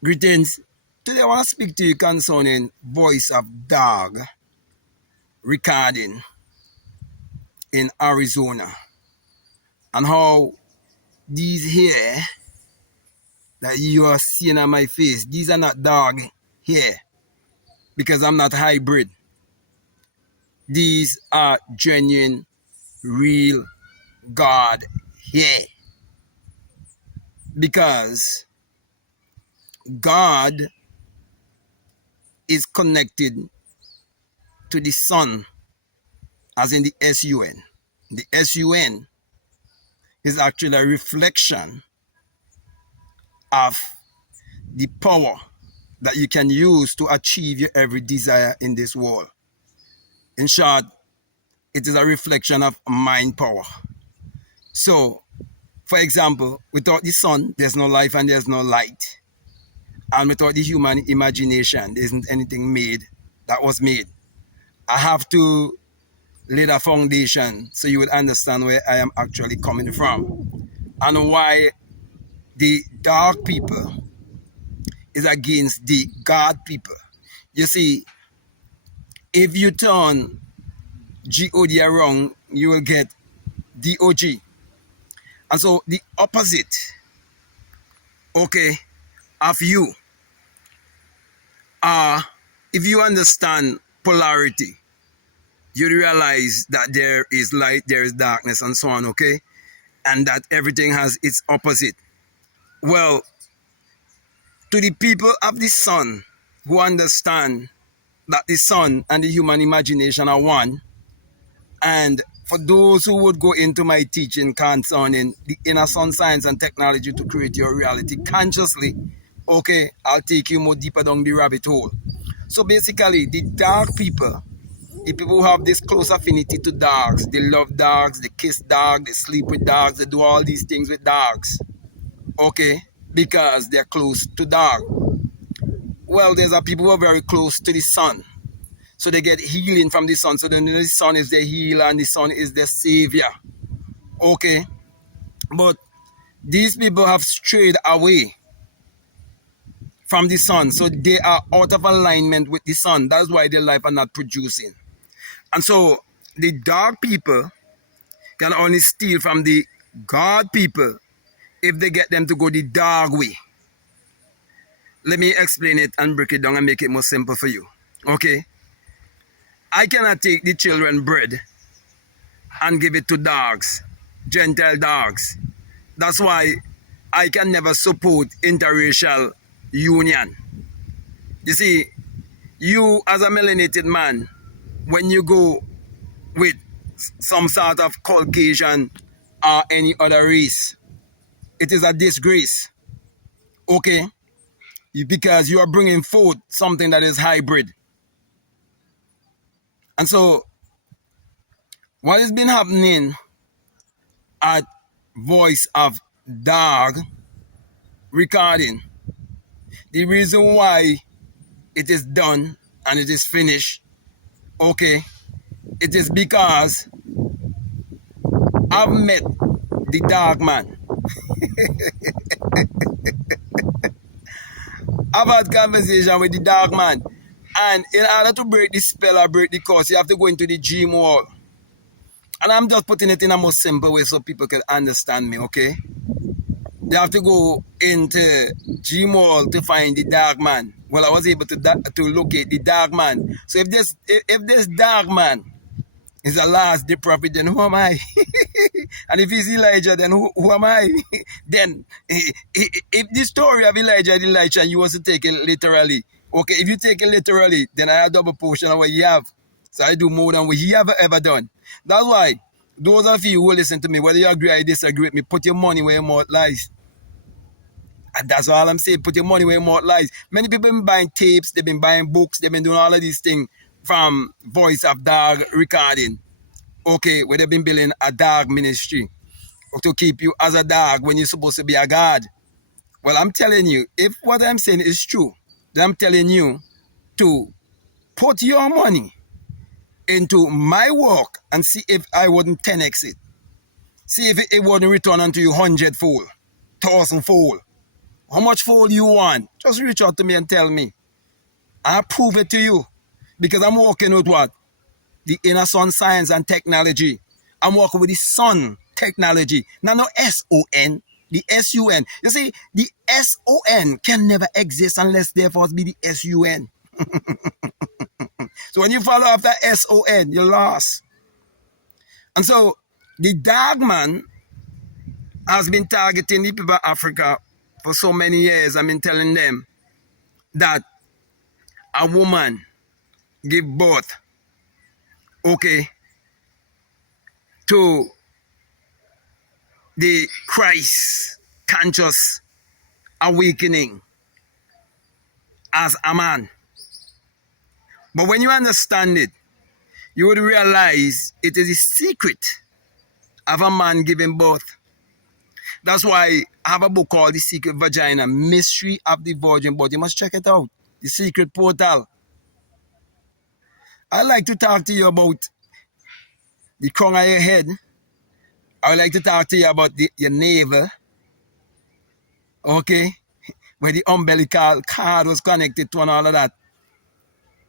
Greetings. Today I want to speak to you concerning voice of dog recording in Arizona and how these here that you are seeing on my face, these are not dog here because I'm not hybrid. These are genuine, real God here because God is connected to the sun as in the SUN. The SUN is actually a reflection of the power that you can use to achieve your every desire in this world. In short, it is a reflection of mind power. So, for example, without the sun, there's no life and there's no light. And without the human imagination, there isn't anything made that was made. I have to lay the foundation so you would understand where I am actually coming from and why the dark people is against the God people. You see, if you turn God around, you will get DOG. And so the opposite, okay, of you are, if you understand polarity, you realize that there is light, there is darkness, and so on, okay? And that everything has its opposite. Well, to the people of the sun who understand that the sun and the human imagination are one, and for those who would go into my teaching concerning the inner sun science and technology to create your reality consciously, okay, I'll take you more deeper down the rabbit hole. So basically, the dark people, the people who have this close affinity to dogs, they love dogs, they kiss dogs, they sleep with dogs, they do all these things with dogs, okay, because they're close to dog. Well, there's a people who are very close to the sun. So they get healing from the sun. So then the sun is their healer and the sun is their savior. Okay. But these people have strayed away from the sun. So they are out of alignment with the sun. That's why their life are not producing. And so the dark people can only steal from the God people if they get them to go the dark way. Let me explain it and break it down and make it more simple for you. Okay. I cannot take the children bread and give it to dogs, Gentile dogs. That's why I can never support interracial union. You see, you as a melanated man, when you go with some sort of Caucasian or any other race, it is a disgrace, okay? Because you are bringing forth something that is hybrid. And so, what has been happening at Voice of Dog recording, the reason why it is done and it is finished, okay, it is because I've met the dog man. I've had conversation with the dog man. And in order to break the spell or break the curse, you have to go into the dream world. And I'm just putting it in a more simple way so people can understand me, okay? They have to go into dream world to find the dog man. Well, I was able to locate the dog man. So if this dog man is a last day prophet, then who am I? And if he's Elijah, then who am I? Then if the story of Elijah and Elisha, you want to take it literally, okay, if you take it literally, then I have double portion of what you have. So I do more than what he ever done. That's why those of you who listen to me, whether you agree or disagree with me, put your money where your mouth lies. And that's all I'm saying. Put your money where your mouth lies. Many people have been buying tapes, they've been buying books, they've been doing all of these things from Voice of Dog recording. Okay, where they've been building a dog ministry to keep you as a dog when you're supposed to be a God. Well, I'm telling you, if what I'm saying is true, then I'm telling you to put your money into my work and see if I wouldn't 10x it. See if it wouldn't return unto you 100-fold, 1,000-fold. How much fold you want? Just reach out to me and tell me. I'll prove it to you. Because I'm working with what? The inner sun science and technology. I'm working with the sun technology. Now, no S-O-N, the S-U-N. You see, the S-O-N can never exist unless there first be the S-U-N. So when you follow after S-O-N, you're lost. And so the dark man has been targeting the people of Africa for so many years. I've been telling them that a woman give birth, okay, to the Christ conscious awakening as a man. But when you understand it, you would realize it is a secret of a man giving birth. That's why I have a book called The Secret Vagina, Mystery of the Virgin Birth. You must check it out. The Secret Portal. I like to talk to you about the crown of your head. I would like to talk to you about your navel. Okay? Where the umbilical cord was connected to and all of that.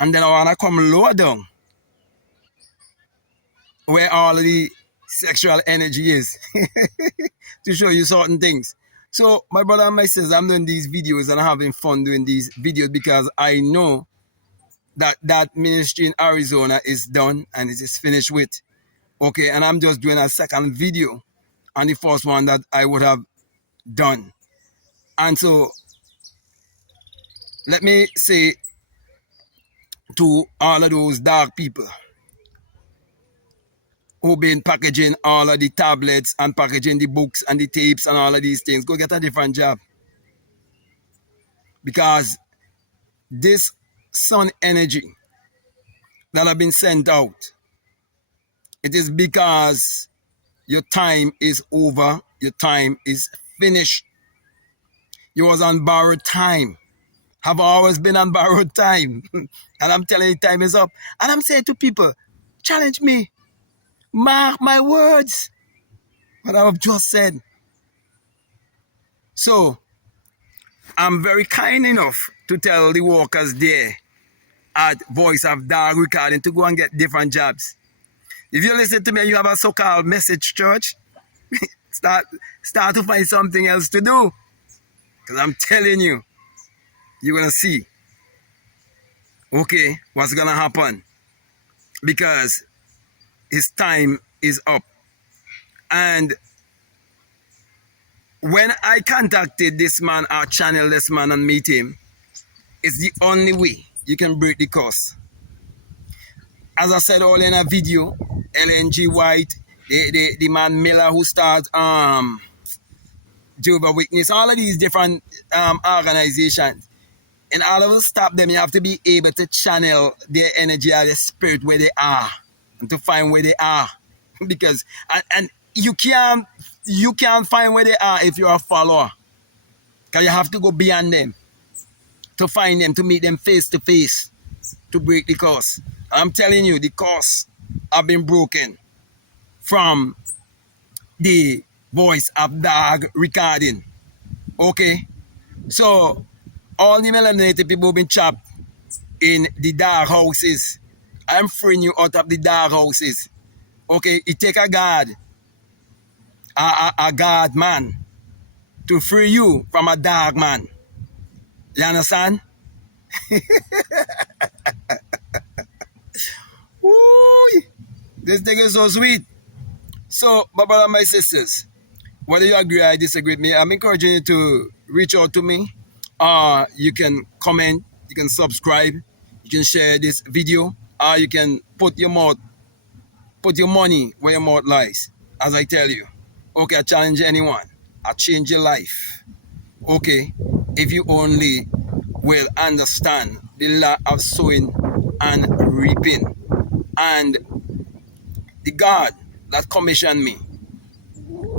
And then I want to come lower down. Where all of the sexual energy is. To show you certain things. So, my brother and my sister, I'm doing these videos and I'm having fun doing these videos because I know that ministry in Arizona is done and it is finished with. Okay, and I'm just doing a second video on the first one that I would have done. And so, let me say to all of those dark people who've been packaging all of the tablets and packaging the books and the tapes and all of these things, go get a different job. Because this sun energy that have been sent out, it is because your time is over, your time is finished. You was on borrowed time. Have always been on borrowed time. And I'm telling you, time is up. And I'm saying to people, challenge me. Mark my words. What I've just said. So, I'm very kind enough to tell the workers there at Voice of Dark Recording to go and get different jobs. If you listen to me and you have a so-called message church, start to find something else to do. Because I'm telling you, you're going to see, okay, what's going to happen. Because his time is up. And when I contacted this man, or channel this man and meet him, it's the only way you can break the curse. As I said all in a video, LNG White, the man Miller who started Jehovah's Witness, all of these different organizations. In order to stop them, you have to be able to channel their energy or their spirit where they are and to find where they are. Because and you can't find where they are if you're a follower. Because you have to go beyond them to find them, to meet them face to face, to break the curse. I'm telling you, the curse have been broken from the Voice of Dark Recording. Okay? So, all the melanated people have been trapped in the dark houses. I'm freeing you out of the dark houses. Okay? It take a God, a God man, to free you from a dark man. You understand? Ooh, this thing is so sweet. So, my brother and my sisters, whether you agree or disagree with me, I'm encouraging you to reach out to me. You can comment, you can subscribe, you can share this video, or you can put your money where your mouth lies, as I tell you. Okay, I challenge anyone. I change your life. Okay, if you only will understand the law of sowing and reaping. And the God that commissioned me,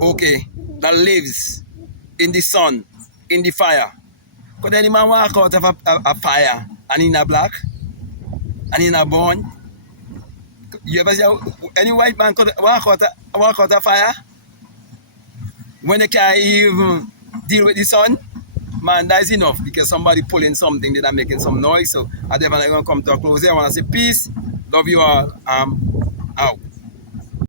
okay, that lives in the sun, in the fire. Could any man walk out of a fire and in a black and in a born? You ever see any white man could walk out of fire when they can't even deal with the sun? Man, that is enough because somebody pulling something that are making some noise. So I definitely gonna come to a close here. I wanna say peace. Love you all. Out.